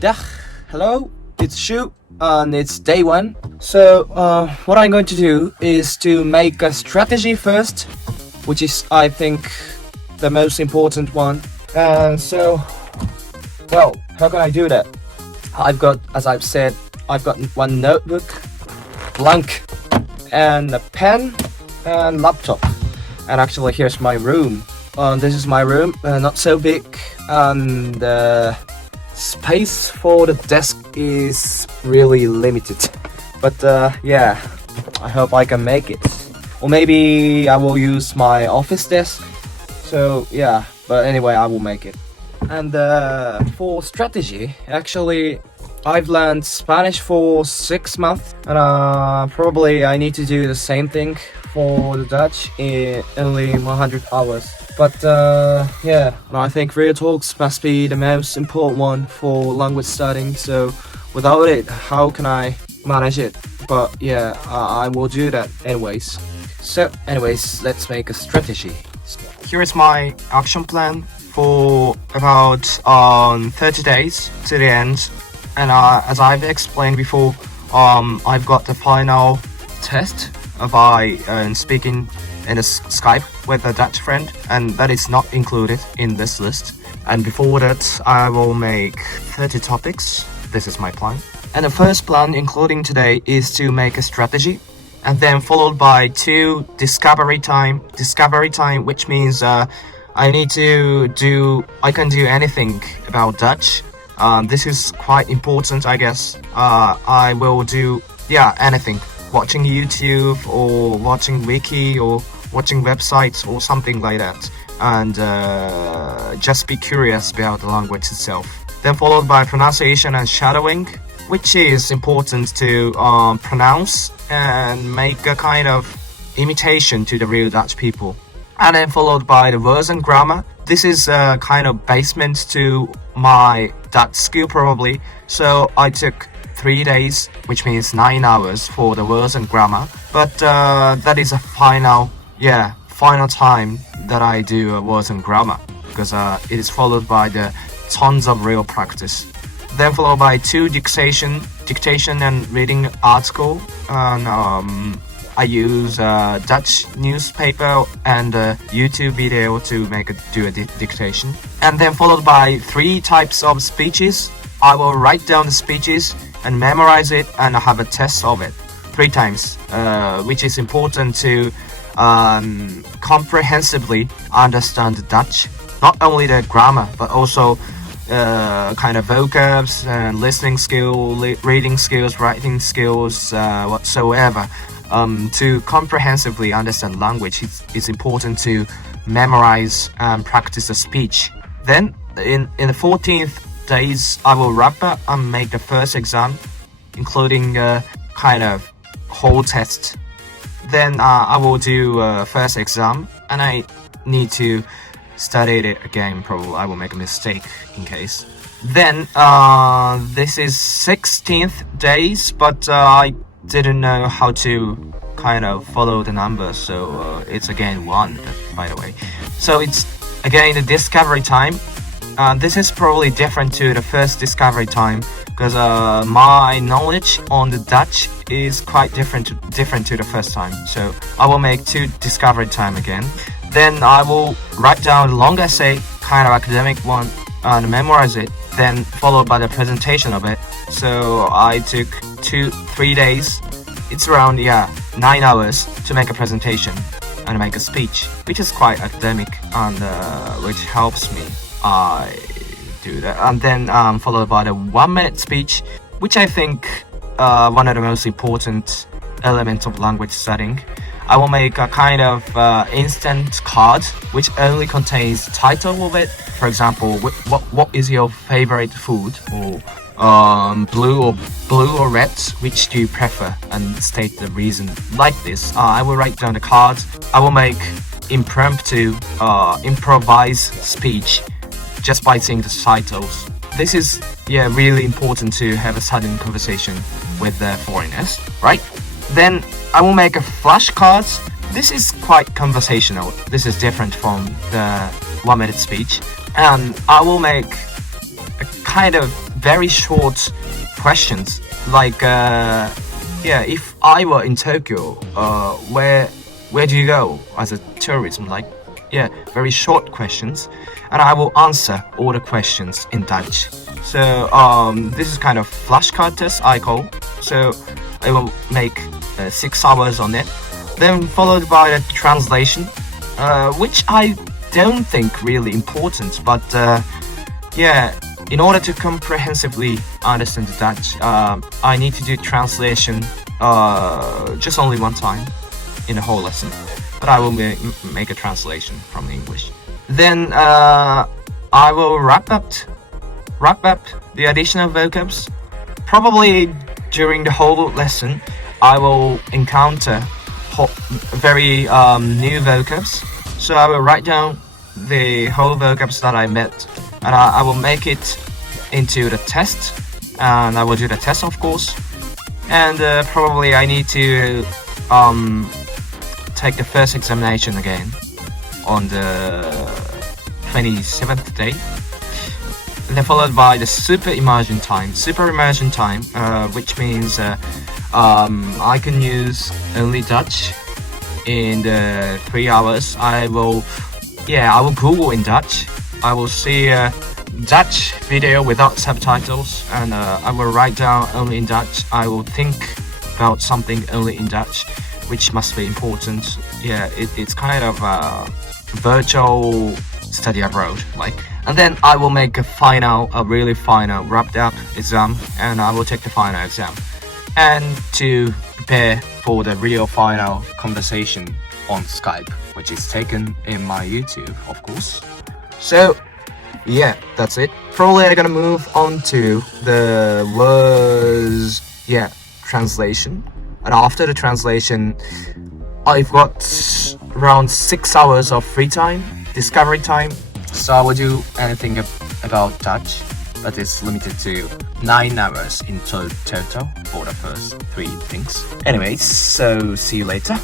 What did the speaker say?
Dag, hello, it's Shu, and it's day one. So, what I'm going to do is to make a strategy first, which is, I think, the most important one. And so, well, how can I do that? As I've said, I've got one notebook, blank, and a pen, and laptop. And actually, here's my room. This is my room, not so big, and space for the desk is really limited. But yeah, I hope I can make it. Or maybe I will use my office desk. So yeah, but anyway, I will make it. And for strategy, actually, I've learned Spanish for 6 months, and probably I need to do the same thing for the Dutch in only 100 hours. But yeah, I think real talks must be the most important one for language studying. So without it, how can I manage it? But yeah, I will do that anyways. So anyways, let's make a strategy. Here is my action plan for about 30 days to the end. And as I've explained before, I've got the final test by speaking in a Skype with a Dutch friend, and that is not included in this list. And before that, I will make 30 topics. This is my plan. And the first plan, including today, is to make a strategy, and then followed by 2 discovery time, which means I can do anything about Dutch. This is quite important, I guess. I will do, anything. Watching YouTube or watching Wiki or watching websites or something like that. And just be curious about the language itself. Then followed by pronunciation and shadowing, which is important to pronounce and make a kind of imitation to the real Dutch people. And then followed by the words and grammar. This is a kind of basement to my Dutch skill probably. So I took 3 days, which means 9 hours for the words and grammar. But that is a final time that I do words and grammar, because it is followed by the tons of real practice. Then followed by 2 dictation and reading article. And I use Dutch newspaper and YouTube video to do a dictation. And then followed by 3 types of speeches. I will write down the speeches and memorize it and have a test of it 3 times, which is important to comprehensively understand the Dutch. Not only the grammar, but also kind of vocabs and listening skill, reading skills, writing skills, whatsoever. To comprehensively understand language, it's important to memorize and practice the speech. Then in the 14th days, I will wrap up and make the first exam, including kind of whole test. Then I will do first exam, and I need to study it again. Probably I will make a mistake in case. Then this is 16th days, but I didn't know how to kind of follow the numbers, so it's again 1, by the way. So it's again the discovery time. This is probably different to the first discovery time, because my knowledge on the Dutch is quite different to the first time. So I will make 2 discovery time again. Then I will write down a long essay, kind of academic one, and memorize it. Then followed by the presentation of it. So I took 3 days. It's around 9 hours to make a presentation and make a speech, which is quite academic and which helps me. I do that, and then followed by the 1-minute speech, which I think one of the most important elements of language studying. I will make a kind of instant card which only contains title of it. For example, what is your favorite food, or blue or red, which do you prefer, and state the reason. Like this, I will write down the card. I will make impromptu improvised speech just by seeing the titles. This is really important to have a sudden conversation with the foreigners, right? Then I will make a flashcards. This is quite conversational. This is different from the 1-minute speech. And I will make a kind of very short questions. Like, yeah, if I were in Tokyo, where do you go as a tourism? Like, yeah, very short questions, and I will answer all the questions in Dutch. So this is kind of flashcard test I call. So I will make 6 hours on it, then followed by a translation, which I don't think really important, but yeah, in order to comprehensively understand the Dutch, I need to do translation just only one time in the whole lesson, but I will make a translation from English. Then I will wrap up the additional vocabs. Probably during the whole lesson, I will encounter very new vocabs. So I will write down the whole vocabs that I met, and I will make it into the test, and I will do the test, of course. And probably I need to take the first examination again on the 27th day. And then followed by the super immersion time, which means I can use only Dutch in the 3 hours. I will Google in Dutch. I will see a Dutch video without subtitles, and I will write down only in Dutch. I will think about something only in Dutch, which must be important. Yeah, it's kind of a virtual study abroad, like. And then I will make a really final wrapped up exam, and I will take the final exam. And to prepare for the real final conversation on Skype, which is taken in my YouTube, of course. So, yeah, that's it. Probably I'm gonna move on to the words, translation. And after the translation, I've got around 6 hours of free time, discovery time. So I will do anything about Dutch, but it's limited to 9 hours in total for the first 3 things. Anyways, so see you later.